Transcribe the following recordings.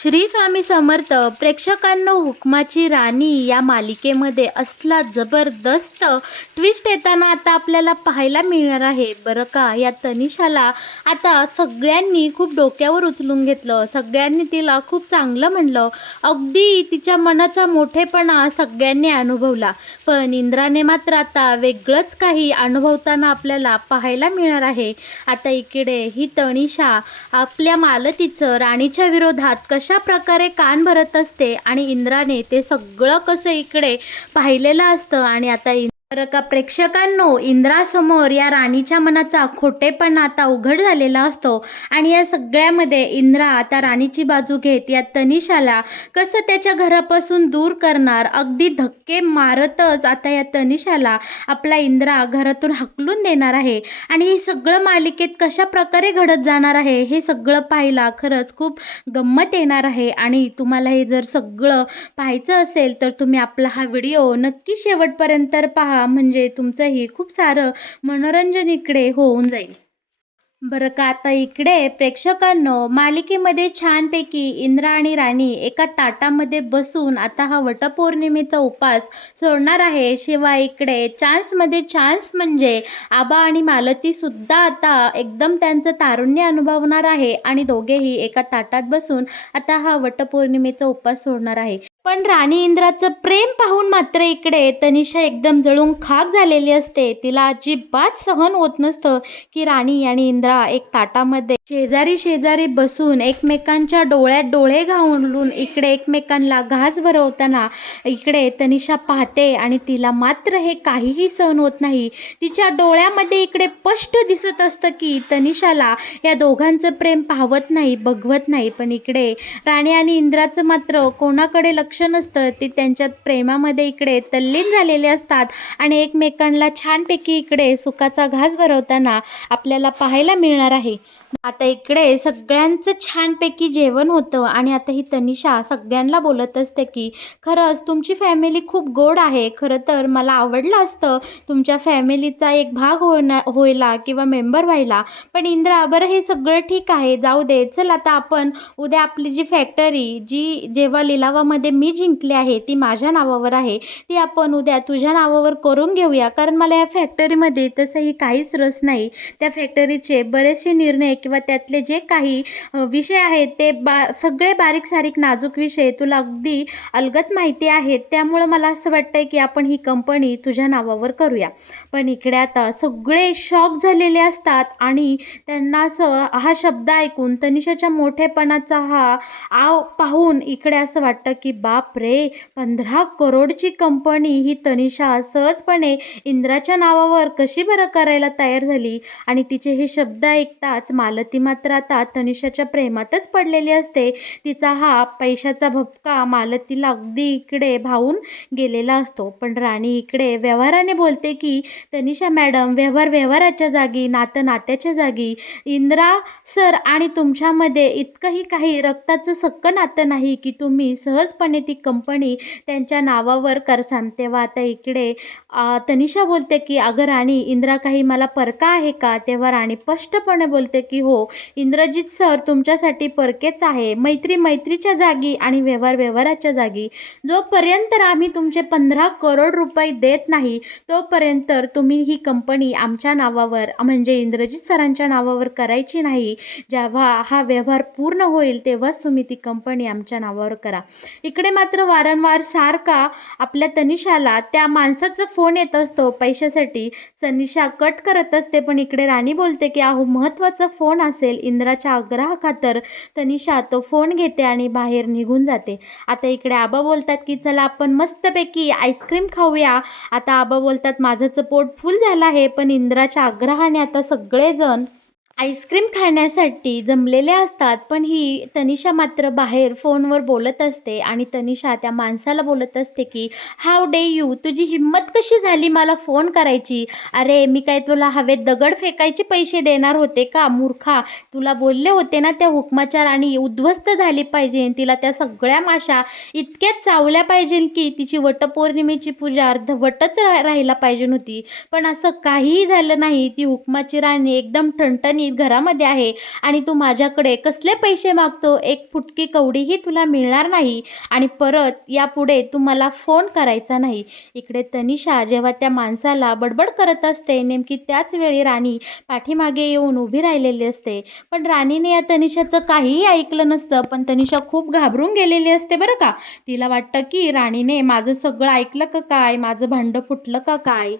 श्री स्वामी समर्थ. प्रेक्षकांनो, हुकमाची राणी या मालिकेमध्ये असला जबरदस्त ट्विस्ट येताना आता आपल्याला पाहायला मिळणार आहे बरं का. या तनिषाला आता सगळ्यांनी खूप डोक्यावर उचलून घेतलं, सगळ्यांनी तिला खूप चांगलं म्हणलं, अगदी तिच्या मनाचा मोठेपणा सगळ्यांनी अनुभवला. पण इंद्राने मात्र आता वेगळंच काही अनुभवताना आपल्याला पाहायला मिळणार आहे. आता इकडे ही तनिषा आपल्या मालतीचं राणीच्या विरोधात कशा प्रकारे कान भरत असते आणि इंद्राने ते सगळं कसं इकडे पाहिलेलं असतं. आणि आता बरं का प्रेक्षकांनो, इंद्रासमोर या राणीच्या मनाचा खोटेपणा आता उघड झालेला असतो आणि या सगळ्यामध्ये इंद्रा आता राणीची बाजू घेत या तनिषाला कसं त्याच्या घरापासून दूर करणार, अगदी धक्के मारतच आता या तनिषाला आपला इंद्रा घरातून हाकलून देणार आहे. आणि हे सगळं मालिकेत कशा प्रकारे घडत जाणार आहे हे सगळं पाहायला खरंच खूप गंमत येणार आहे. आणि तुम्हाला हे जर सगळं पाहायचं असेल तर तुम्ही आपला हा व्हिडिओ नक्की शेवटपर्यंत पहा, म्हणजे तुमचंही खूप सारं मनोरंजन इकडे होऊन जाईल. बरं का आता इकडे प्रेक्षकांनो, मालिकेमध्ये छानपैकी इंद्रा आणि राणी एका ताटामध्ये बसून आता हा वटपौर्णिमेचा उपास सोडणार आहे. शिवाय इकडे चान्समध्ये चान्स म्हणजे आबा आणि मालती सुद्धा आता एकदम त्यांचं तारुण्य अनुभवणार आहे आणि दोघेही एका ताटात बसून आता हा वटपौर्णिमेचा उपास सोडणार आहे. पण राणी इंद्राचं प्रेम पाहून मात्र इकडे तनिषा एकदम जळून खाक झालेली असते. तिला अजिबात सहन होत नसतं की राणी आणि इंद्रा एक ताटामध्ये शेजारी शेजारी बसून एकमेकांच्या डोळ्यात डोळे घालून इकडे एकमेकांना घास भरवताना इकडे तनिषा पाहते आणि तिला मात्र हे काहीही सहन होत नाही. तिच्या डोळ्यामध्ये इकडे स्पष्ट दिसत असतं की तनिषाला या दोघांचं प्रेम पाहवत नाही, बघवत नाही. पण इकडे राणी आणि इंद्राचं मात्र कोणाकडे लक्ष नसतं. ते त्यांच्यात प्रेमामध्ये इकडे तल्लीन झालेले असतात आणि एकमेकांना छानपैकी इकडे सुखाचा घास भरवताना आपल्याला पाहायला मिळणार आहे. आता इकडे सगळ्यांचं छानपैकी जेवण होतं आणि आता ही तनिषा सगळ्यांना बोलत असते की खरंच तुमची फॅमिली खूप गोड आहे, खरं तर मला आवडलं असतं तुमच्या फॅमिलीचा एक भाग व्हायला किंवा मेंबर व्हायला. पण इंद्रा, बरं हे सगळं ठीक आहे, जाऊ दे, चल आता आपण उद्या आपली जी फॅक्टरी जेव्हा लिलावामध्ये मी जिंकले आहे ती माझ्या नावावर आहे, ती आपण उद्या तुझ्या नावावर करून घेऊया, कारण मला या फॅक्टरीमध्ये तसंही काहीच रस नाही. त्या फॅक्टरीचे बरेचसे निर्णय किंवा त्यातले जे काही विषय आहेत ते सगळे बारीक सारीक नाजूक विषय तुला अगदी अलगद माहिती आहेत. त्यामुळं मला असं वाटतंय की आपण ही कंपनी तुझ्या नावावर करूया. पण इकडे आता सगळे शॉक झालेले असतात आणि त्यांना असं हा शब्द ऐकून तनिषाच्या मोठेपणाचा हा आव पाहून इकडे असं वाटतं की बाप रे, 15 करोडची कंपनी ही तनिषा सहजपणे इंद्राच्या नावावर कशी बरं करायला तयार झाली. आणि तिचे हे शब्द ऐकताच मालती मात्र आता तनिषाच्या प्रेमातच पडलेली असते. तिचा हा पैशाचा भपका मालतीला अगदी इकडे भावून गेलेला असतो. पण राणी इकडे व्यवहाराने बोलते की तनिषा मॅडम, व्यवहार व्यवहाराच्या जागी, नातं नात्याच्या जागी. इंद्रा सर आणि तुमच्यामध्ये इतकंही काही रक्ताचं सक्कं नातं नाही की तुम्ही सहजपणे ती कंपनी त्यांच्या नावावर करसाल. तेव्हा आता इकडे तनिषा बोलते की अगं राणी, इंद्रा काही मला परका आहे का? तेव्हा राणी स्पष्टपणे बोलते की हो, इंद्रजित सर तुमच्यासाठी परकेच आहे, मैत्री मैत्रीच्या जागी आणि व्यवहार व्यवहाराच्या जागी. जोपर्यंत आम्ही तुमचे 15 करोड रुपये देत नाही तोपर्यंत तुम्ही ही कंपनी आमच्या नावावर म्हणजे इंद्रजित सरांच्या नावावर करायची नाही. जेव्हा हा व्यवहार पूर्ण होईल तेव्हाच तुम्ही ती कंपनी आमच्या नावावर करा. इकडे मात्र वारंवार सारखा आपल्या तनिषाला त्या माणसाचा फोन येत असतो पैशासाठी. तनिषा कट करत असते, पण इकडे राणी बोलते की अहो, महत्त्वाचा फोन असेल. इंद्राच्या आग्रहाखातर तनिषा तो फोन घेते आणि बाहेर निघून जाते. आता इकडे आबा बोलतात की चला आपण मस्तपैकी आईस्क्रीम खाऊया. आता आबा बोलतात माझं पोट फुल झालं आहे. पण इंद्राच्या आग्रहाने आता सगळेजण आईस्क्रीम खाण्यासाठी जमलेले असतात. पण ही तनिषा मात्र बाहेर फोनवर बोलत असते आणि तनिषा त्या माणसाला बोलत असते की हाऊ डे यू, तुझी हिंमत कशी झाली मला फोन करायची? अरे मी काय तुला हवेत दगड फेकायचे पैसे देणार होते का मूर्खा? तुला बोलले होते ना त्या हुकमाच्या राणी उद्ध्वस्त झाली पाहिजे, तिला त्या सगळ्या माशा इतक्याच चावल्या पाहिजे की तिची वटपौर्णिमेची पूजा अर्धवटच राहायला पाहिजे होती. पण असं काहीही झालं नाही. ती हुकमाची राणी एकदम ठणठणीत घरामध्ये आहे आणि तू माझ्याकडे कसले पैसे मागतो? एक फुटकी कवडीही तुला मिळणार नाही आणि परत यापुढे तू मला फोन करायचा नाही. इकडे तनिषा जेव्हा त्या माणसाला बडबड करत असते, नेमकी त्याच वेळी राणी पाठीमागे येऊन उभी राहिलेली असते. पण राणीने या तनिषाचं काहीही ऐकलं नसतं. पण तनिषा खूप घाबरून गेलेली असते बरं का. तिला वाटतं की राणीने माझं सगळं ऐकलं का काय? माझं भांडं फुटलं का काय?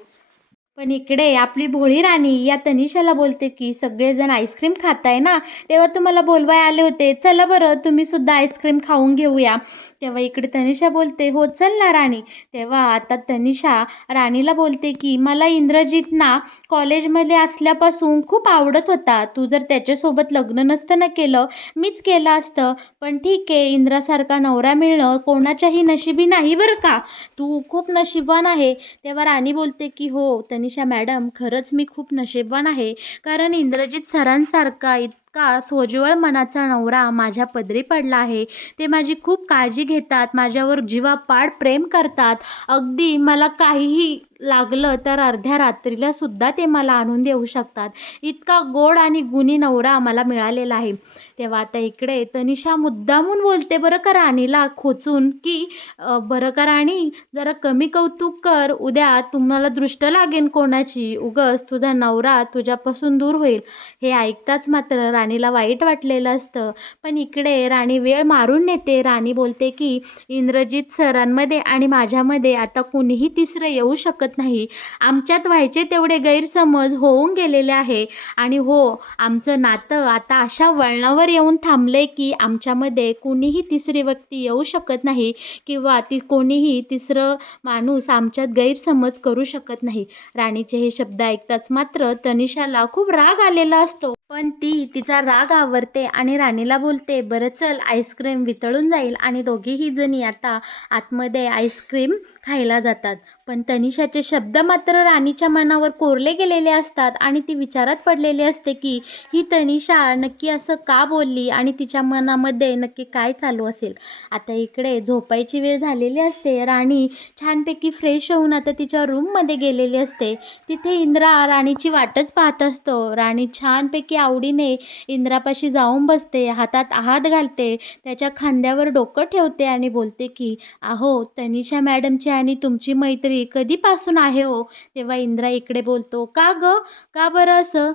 पण इकडे आपली भोळी राणी या तनिषाला बोलते की सगळेजण आईस्क्रीम खाताय ना, तेव्हा तुम्हाला बोलवाय आले होते. चला बरं तुम्ही सुद्धा आईस्क्रीम खाऊन घेऊया. तेव्हा इकडे तनिषा बोलते, हो चल ना राणी. तेव्हा आता तनिषा राणीला बोलते की मला इंद्रजित ना कॉलेजमध्ये असल्यापासून खूप आवडत होता. तू जर त्याच्यासोबत लग्न नसतं ना केलं, मीच केलं असतं. पण ठीक आहे, इंद्रासारखा नवरा मिळणं कोणाच्याही नशिबी नाही बरं का. तू खूप नशीबवान आहे. तेव्हा राणी बोलते की हो तनिषा मॅडम, खरंच मी खूप नशीबवान आहे. कारण इंद्रजित सरांसारखा इतका सोज्वळ मनाचा नवरा माझ्या पदरी पडला आहे. ते माझी खूप काळजी घेतात, माझ्यावर जीवापाड प्रेम करतात. अगदी मला काहीही लागलं तर अर्ध्या रात्रीला सुद्धा ते मला आणून देऊ शकतात. इतका गोड आणि गुणी नवरा मला मिळालेला आहे. तेव्हा आता इकडे तनिषा मुद्दामून बोलते बरं का राणीला खोचून की बरं का राणी, जरा कमी कौतुक कर. उद्या तुम्हाला दृष्ट लागेल कोणाची, उगाच तुझा नवरा तुझ्यापासून दूर होईल. हे ऐकताच मात्र राणीला वाईट वाटलेलं असतं. पण इकडे राणी वेळ मारून नेते. राणी बोलते की इंद्रजित सरांमध्ये आणि माझ्यामध्ये आता कुणीही तिसरं येऊ शकत नाही. आमच्यात व्हायचे तेवढे गैरसमज होऊन गेलेले आहे आणि हो, आमचं नातं आता अशा वळणावर येऊन थांबलंय की आमच्यामध्ये कुणीही तिसरी व्यक्ती येऊ शकत नाही किंवा कोणीही तिसरं माणूस आमच्यात गैरसमज करू शकत नाही. राणीचे हे शब्द ऐकताच मात्र तनिषाला खूप राग आलेला असतो. पण ती तिचा राग आवरते आणि राणीला बोलते, बरं चल आईस्क्रीम वितळून जाईल आणि दोघीही जणी आता आतमध्ये आईस्क्रीम खायला जातात. पण तनिषाचे शब्द मात्र राणीच्या मनावर कोरले गेलेले असतात आणि ती विचारात पडलेली असते की ही तनिषा नक्की असं का बोलली आणि तिच्या मनामध्ये नक्की काय चालू असेल. आता इकडे झोपायची वेळ झालेली असते. राणी छानपैकी फ्रेश होऊन आता तिच्या रूममध्ये गेलेली असते. तिथे इंद्रा राणीची वाटच पाहत असतो. राणी छानपैकी आवडीने इंद्रापाशी जाऊन बसते, हातात हात घालते, त्याच्या खांद्यावर डोकं ठेवते आणि बोलते की अहो तनिषा मॅडमची आणि तुमची मैत्री कधीपासून आहे हो? तेव्हा इंद्रा इकडे बोलतो, का गं, का बरं असं?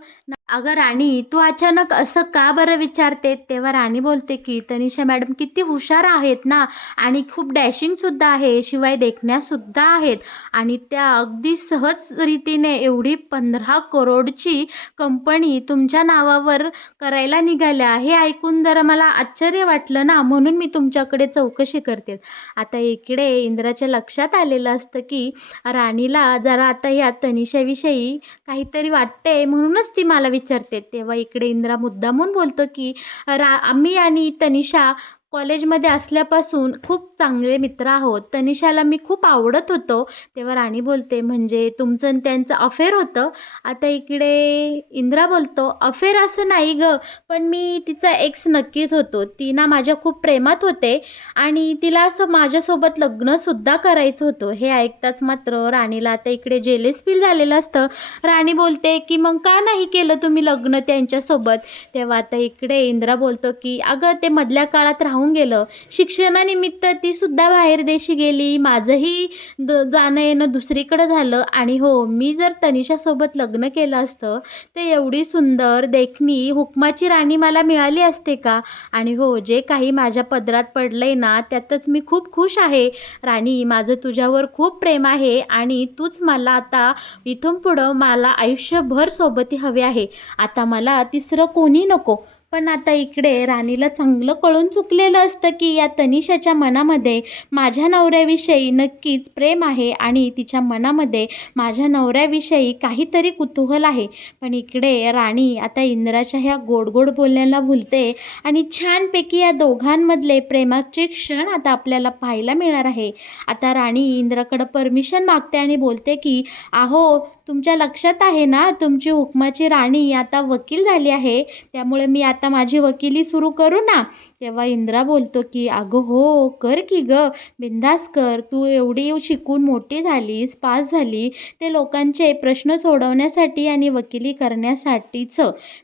अगं राणी, तू अचानक असं का बरं विचारते? तेव्हा राणी बोलते की तनिषा मॅडम किती हुशार आहेत ना आणि खूप डॅशिंगसुद्धा आहे, शिवाय देखण्यासुद्धा आहेत आणि त्या अगदी सहज रीतीने एवढी 15 करोडची कंपनी तुमच्या नावावर करायला निघाल्या. हे ऐकून जरा मला आश्चर्य वाटलं ना, म्हणून मी तुमच्याकडे चौकशी करते. आता इकडे इंद्राच्या लक्षात आलेलं असतं की राणीला जरा आता ह्या तनिषाविषयी काहीतरी वाटते म्हणूनच ती मला विचारते. तेव्हा इकडे इंद्रा मुद्दामून बोलतो की आम्ही आणि तनिषा कॉलेजमध्ये असल्यापासून खूप चांगले मित्र आहोत. तनिषाला मी खूप आवडत होतो. तेव्हा राणी बोलते, म्हणजे तुमचं आणि त्यांचं अफेअर होतं? आता इकडे इंद्रा बोलतो, अफेअर असं नाही गं, पण मी तिचा एक्स नक्कीच होतो. ती ना माझ्या खूप प्रेमात होते आणि तिला असं माझ्यासोबत लग्नसुद्धा करायचं होतं. हे ऐकताच मात्र राणीला आता इकडे जेलस फील झालेलं असतं. राणी बोलते की मग का नाही केलं तुम्ही लग्न त्यांच्यासोबत? तेव्हा आता इकडे इंद्रा बोलतो की अगं ते मधल्या काळात राहून गेलं. शिक्षणानिमित्त ती सुद्धा बाहेर देशी गेली. माझंही जाणं येणं दुसरीकडे झालं आणि हो, मी जर तनिषासोबत लग्न केलं असतं तर एवढी सुंदर देखणी हुकमाची राणी मला मिळाली असते का? आणि हो, जे काही माझ्या पदरात पडलंय ना त्यातच मी खूप खुश आहे. राणी, माझं तुझ्यावर खूप प्रेम आहे आणि तूच मला आता इथून पुढं मला आयुष्यभर सोबती हवे आहे. आता मला तिसरं कोणी नको. पण आता इकडे राणीला चांगलं कळून चुकलेलं असतं की या तनिषाच्या मनामध्ये माझ्या नवऱ्याविषयी नक्कीच प्रेम आहे आणि तिच्या मनामध्ये माझ्या नवऱ्याविषयी काहीतरी कुतूहल आहे. पण इकडे राणी आता इंद्राच्या ह्या गोड गोड बोलण्याला भुलते आणि छानपैकी या दोघांमधले प्रेमाचे क्षण आता आपल्याला पाहायला मिळणार आहे. आता राणी इंद्राकडं परमिशन मागते आणि बोलते की अहो, तुमच्या लक्षात आहे ना, तुमची हुकमाची राणी आता वकील झाली आहे, त्यामुळे मी आता माझी वकिली सुरू करू ना? तेव्हा इंद्रा बोलतो की अगं हो, कर की गं, बिंदास कर. तू एवढी शिकून मोठी झालीस, पास झाली, ते लोकांचे प्रश्न सोडवण्यासाठी आणि वकिली करण्यासाठीच.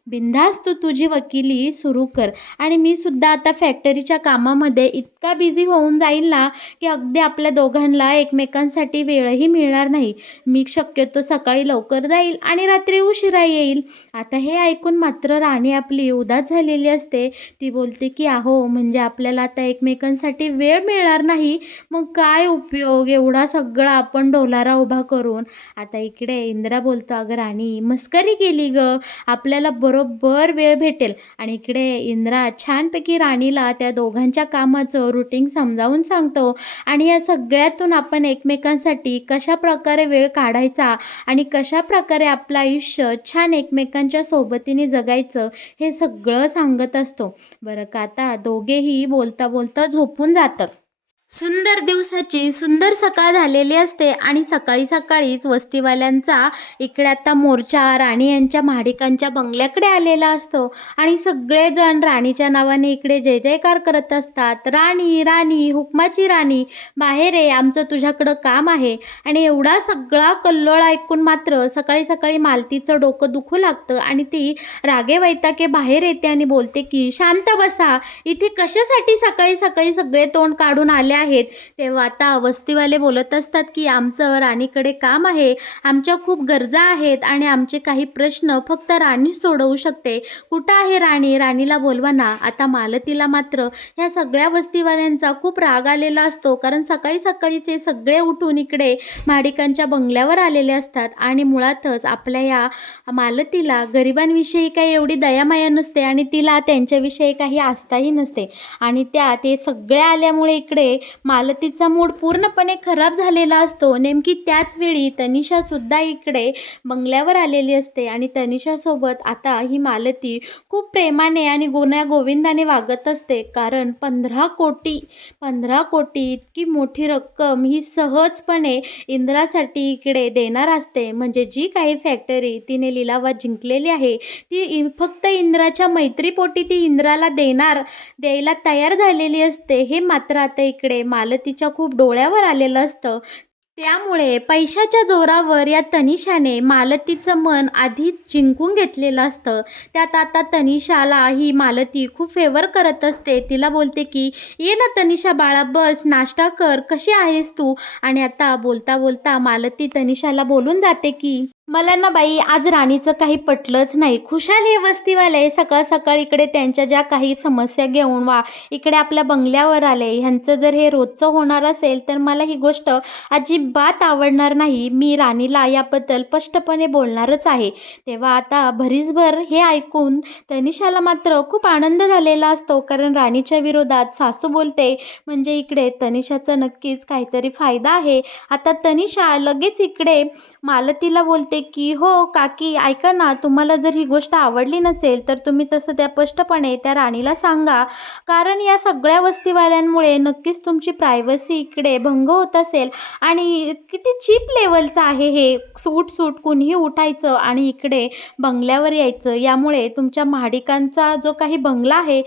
बिनधास्त तू तुझी वकिली सुरू कर. आणि मी सुद्धा आता फॅक्टरीच्या कामामध्ये इतका बिझी होऊन जाईल ना, की अगदी आपल्या दोघांना एकमेकांसाठी वेळही मिळणार नाही. मी शक्यतो सकाळी लवकर जाईल आणि रात्री उशिरा येईल. आता हे ऐकून मात्र राणी आपली उदास झालेली असते. ती बोलते की अहो, म्हणजे आपल्याला आता एकमेकांसाठी वेळ मिळणार नाही, मग काय उपयोग एवढा सगळा आपण डोलारा उभा करून. आता इकडे इंद्रा बोलतो, अगं राणी, मस्करी केली गं, आपल्याला बरोबर वेळ भेटेल. आणि इकडे इंद्रा छानपैकी राणीला त्या दोघांच्या कामाचं रुटीन समजावून सांगतो आणि या सगळ्यातून आपण एकमेकांसाठी कशाप्रकारे वेळ काढायचा आणि कशाप्रकारे आपलं आयुष्य छान एकमेकांच्या सोबतीने जगायचं हे सगळं सांगत असतो. बरं का, आता दोघेही बोलता बोलता झोपून जातात. सुंदर दिवसाची सुंदर सकाळ झालेली असते आणि सकाळी सकाळीच वस्तीवाल्यांचा इकडे आता मोर्चा राणी यांच्या महाडिकांच्या बंगल्याकडे आलेला असतो आणि सगळेजण राणीच्या नावाने इकडे जय जयकार करत असतात. राणी, राणी, हुकमाची राणी, बाहेर ये, आमचं तुझ्याकडं काम आहे. आणि एवढा सगळा कल्लोळ ऐकून मात्र सकाळी सकाळी मालतीचं डोकं दुखू लागतं आणि ती रागे वैतागे बाहेर येते आणि बोलते की शांत बसा, इथे कशासाठी सकाळी सकाळी सगळे तोंड काढून आले आहेत. तेव्हा आता वस्तीवाले बोलत असतात की आमचं राणीकडे काम आहे, आमच्या खूप गरजा आहेत आणि आमचे काही प्रश्न फक्त राणी सोडवू शकते. कुठं आहे राणी, राणीला बोलवा ना. आता मालतीला मात्र ह्या सगळ्या वस्तीवाल्यांचा खूप राग आलेला असतो, कारण सकाळी सकाळीचे सगळे उठून इकडे महाडिकांच्या बंगल्यावर आलेले असतात आणि मुळातच आपल्या या मालतीला गरिबांविषयी काही एवढी दयामाया नसते आणि तिला त्यांच्याविषयी काही आस्थाही नसते. आणि ते सगळे आल्यामुळे इकडे मालतीचा मूड पूर्णपणे खराब झालेला असतो. नेमकी त्याच वेळी तनिषासुद्धा इकडे बंगल्यावर आलेली असते आणि तनिषासोबत आता ही मालती खूप प्रेमाने आणि गोविंदाने वागत असते, कारण 15 कोटी इतकी मोठी रक्कम ही सहजपणे इंद्रासाठी इकडे देणार असते. म्हणजे जी काही फॅक्टरी तिने लिलावात जिंकलेली आहे ती फक्त इंद्राच्या मैत्रीपोटी ती इंद्राला द्यायला तयार झालेली असते. हे मात्र आता इकडे मालतीच्या खूप डोळ्यावर आलेलं असतं. त्यामुळे पैशाच्या जोरावर या तनिषाने मालतीचं मन आधीच जिंकून घेतलेलं असतं. त्यात आता तनिषाला ही मालती खूप फेवर करत असते. तिला बोलते की ये ना तनिषा बाळा, बस, नाश्ता कर, कशी आहेस तू. आणि आता बोलता बोलता मालती तनिषाला बोलून जाते की मला ना बाई, आज राणीचं काही पटलंच नाही. खुशाल हे वस्तीवाले सकाळ सकाळ इकडे त्यांच्या ज्या काही समस्या घेऊन इकडे आपल्या बंगल्यावर आले. ह्यांचं जर हे रोजचं होणार असेल तर मला ही गोष्ट अजिबात आवडणार नाही. मी राणीला याबद्दल स्पष्टपणे बोलणारच आहे. तेव्हा आता भरीसभर हे ऐकून तनिषाला मात्र खूप आनंद झालेला असतो, कारण राणीच्या विरोधात सासू बोलते म्हणजे इकडे तनिषाचा नक्कीच काहीतरी फायदा आहे. आता तनिषा लगेच इकडे मालतीला बोलते की हो काकी, ऐका ना, तुम्हाला जर ही गोष्ट आवडली नसेल तर तुम्ही तसं त्या स्पष्टपणे त्या राणीला सांगा, कारण या सगळ्या वस्तीवाल्यांमुळे नक्कीच तुमची प्रायव्हसी इकडे भंग होत असेल. आणि किती चीप लेवलचं आहे हे, सूट कुणीही उठायचं आणि इकडे बंगल्यावर यायचं. यामुळे तुमच्या महाडिकांचा जो काही बंगला आहे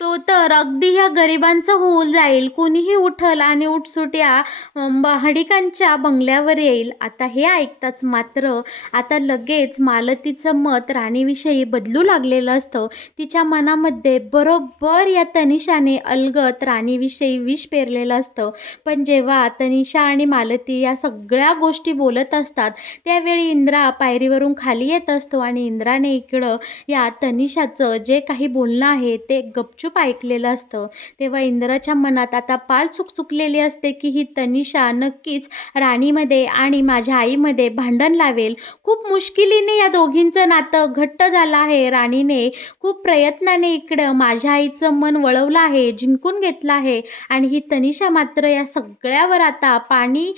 तो तर अगदी ह्या गरिबांचं होऊन जाईल. कुणीही उठल आणि उठसूट या महाडिकांच्या बंगल्यावर येईल. आता हे ऐकताच मात्र आता लगेच मालतीचं मत राणीविषयी बदलू लागलेलं असतं. तिच्या मनामध्ये बरोबर या तनिषाने अलगत राणीविषयी विष पेरलेलं असतं. पण जेव्हा तनिषा आणि मालती या सगळ्या गोष्टी बोलत असतात त्यावेळी इंद्रा पायरीवरून खाली येत असतो आणि इंद्राने इकडं या तनिषाचं जे काही बोलणं आहे ते गपचूप ऐकलेलं असतं. तेव्हा इंद्राच्या मनात आता पाल चुकचुकलेली असते की ही तनिषा नक्कीच राणीमध्ये आणि माझ्या आईमध्ये भांडण लावेल. खूप मुश्किलीने या दोघींचं नातं घट्ट झालं आहे. राणीने खूप प्रयत्नाने इकडं माझ्या आईचं मन वळवलं आहे, जिंकून घेतलं आहे आणि ही तनिषा मात्र या सगळ्यावर आता पाणी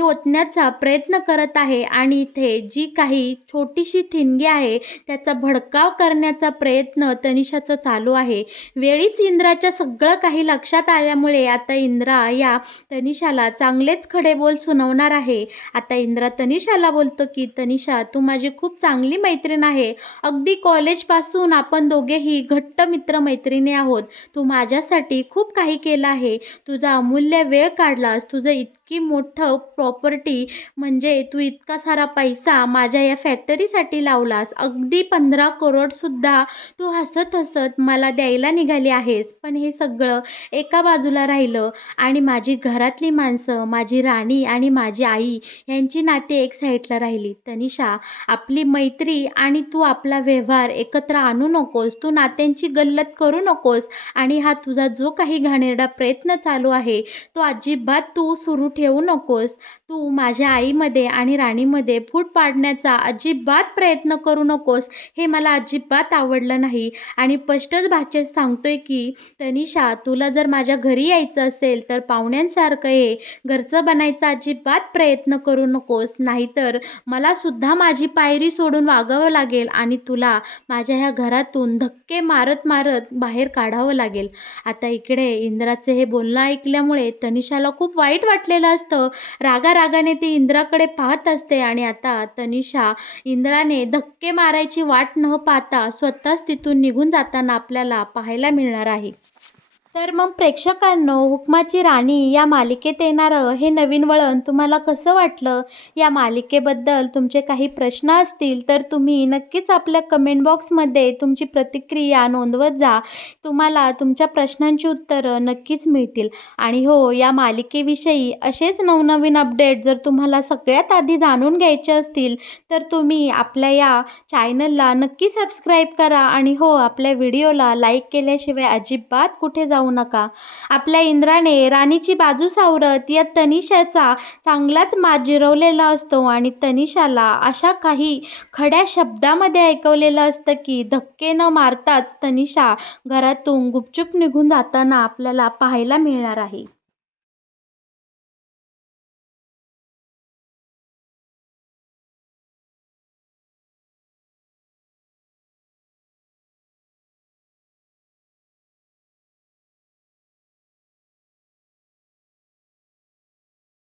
ओतण्याचा प्रयत्न करत आहे आणि इथे जी काही छोटीशी ठिणगी आहे त्याचा भडकाव करण्याचा प्रयत्न तनिषाचं चालू आहे. वेळीच इंद्राच्या सगळं काही लक्षात आल्यामुळे आता इंद्रा या तनिषाला चांगलेच खडे बोल सुनावणार आहे. आता इंद्रा तनिषाला बोलतो की तनिषा, तू माझी खूप चांगली मैत्रीण आहे. अगदी कॉलेजपासून आपण दोघेही घट्ट मित्र-मैत्रिणी आहोत. तू माझ्यासाठी खूप काही केलं आहे. तुझा अमूल्य वेळ काढलास. तुझं इतकी मोठं प्रॉपर्टी म्हणजे तू इतका सारा पैसा माझ्या या फॅक्टरीसाठी लावलास. अगदी 15 करोडसुद्धा तू हसत-हसत मला द्यायला निघाली आहेस. पण हे सगळं एका बाजूला राहिलं आणि माझी घरातली माणसं, माझी राणी आणि माझी आई यांची नाती एक साईडला राहिली. तनिषा, आपली मैत्री आणि तू आपला व्यवहार एकत्र आणू नकोस. तू नात्यांची गल्लत करू नकोस आणि हा तुझा जो काही घाणेरडा प्रयत्न चालू आहे, तो अजिबात तू सुरू ठेवू नकोस. तू माझ्या आईमध्ये आणि राणीमध्ये फूट पाडण्याचा अजिबात प्रयत्न करू नकोस. हे मला अजिबात आवडलं नाही आणि स्पष्टच भाषेत सांगतोय की तनिषा, तुला जर माझ्या घरी यायचं असेल तर पाहुण्यांसारखं ये. घरचं बनायचा अजिबात प्रयत्न करू नकोस. नाहीतर मला सुद्धा माझी पायरी सोडून वागावं लागेल आणि तुला माझ्या ह्या घरातून धक्के मारत मारत बाहेर काढावं लागेल. आता इकडे इंद्राचे हे बोलणं ऐकल्यामुळे तनिषाला खूप वाईट वाटलेलं असतं. रागारागाने ती इंद्राकडे पाहत असते आणि आता तनिषा इंद्राने धक्के मारायची वाट न पाहता स्वतःच तिथून निघून जाताना आपल्याला पाहायला मिळणार आहे. तर मग प्रेक्षकांनो, हुकमाची राणी या मालिकेत येणारं हे नवीन वळण तुम्हाला कसं वाटलं? या मालिकेबद्दल तुमचे काही प्रश्न असतील तर तुम्ही नक्कीच आपल्या कमेंट बॉक्समध्ये तुमची प्रतिक्रिया नोंदवत जा. तुम्हाला तुमच्या प्रश्नांची उत्तरं नक्कीच मिळतील. आणि हो, या मालिकेविषयी असेच नवनवीन अपडेट जर तुम्हाला सगळ्यात आधी जाणून घ्यायचे असतील तर तुम्ही आपल्या या चॅनलला नक्की सबस्क्राईब करा आणि हो, आपल्या व्हिडिओला लाईक केल्याशिवाय अजिबात कुठे जाऊ नका. आपल्या इंद्राने राणीची बाजू सावरत या तनिषाचा चांगलाच माज जिरवलेला असतो आणि तनिषाला अशा काही खड्या शब्दामध्ये ऐकवलेलं असतं की धक्के न मारताच तनिषा घरातून गुपचूप निघून जाताना आपल्याला पाहायला मिळणार आहे.